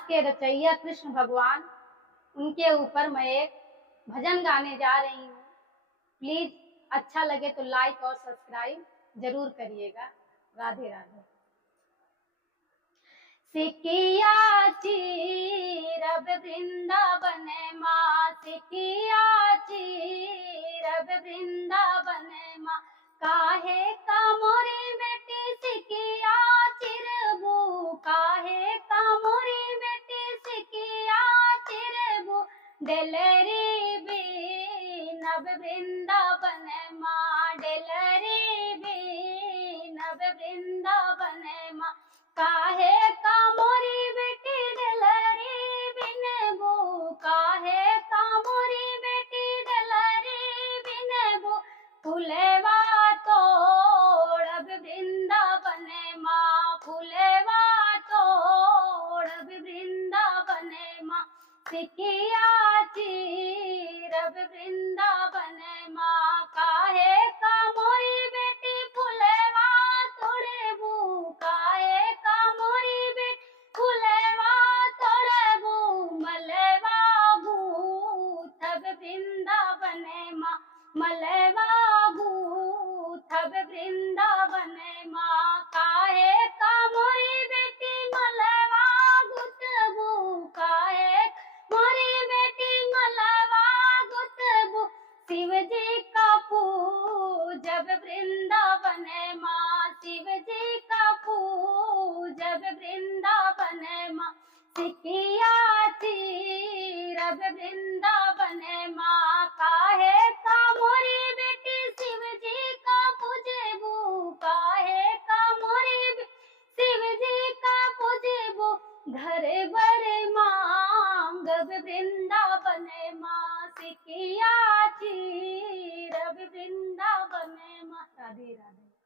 इतिहास के रचयिता कृष्ण भगवान, उनके ऊपर मैं एक भजन गाने जा रही हूँ। प्लीज अच्छा लगे तो लाइक और सब्सक्राइब जरूर करिएगा। राधे राधे। सिकियाची रब वृंदावन माँ, सिकियाची रब वृंदावन माँ, काहे का मोरी बेटी सिकिया चिरबू, काहे का मोरी बेटी सिकिया चिरबू, डेलरी भी नव वृंदावन माँ, डेलरी भी नव वृंदावन माँ, काहे का मोरी बेटी डेलरी बिनबू, काहे का मोरी बेटी डेलरी बिनबू, फुलेवा तोड़ब वृंदावन माँ, फुलेवा तोड़ब वृंदावन माँ, सिकिया चीरब वृंदावन माँ, काहे का मोरी बेटी फुलेवा तोड़बू, काहे का मोरी बेटी फुलेवा तोड़बू, मलवा गूथब वृंदावन माँ, मलवा गूथब वृंदावन माँ, काहे का मोरी बेटी मलवा गुथबू, काहे मोरी बेटी मलवा गुथबू, शिव जी का पूजब वृंदावन माँ, शिव जी का पूजब वृंदावन माँ, सिकिया चीरब वृंदावन माँ, काहे का मोरी बेटी शिव जी का पूजबू, काहे का मोरी शिव जी का पूजबू, घर बर मांगब वृंदावन माँ, सिकिया चीरब वृंदावन माँ। राधे राधे।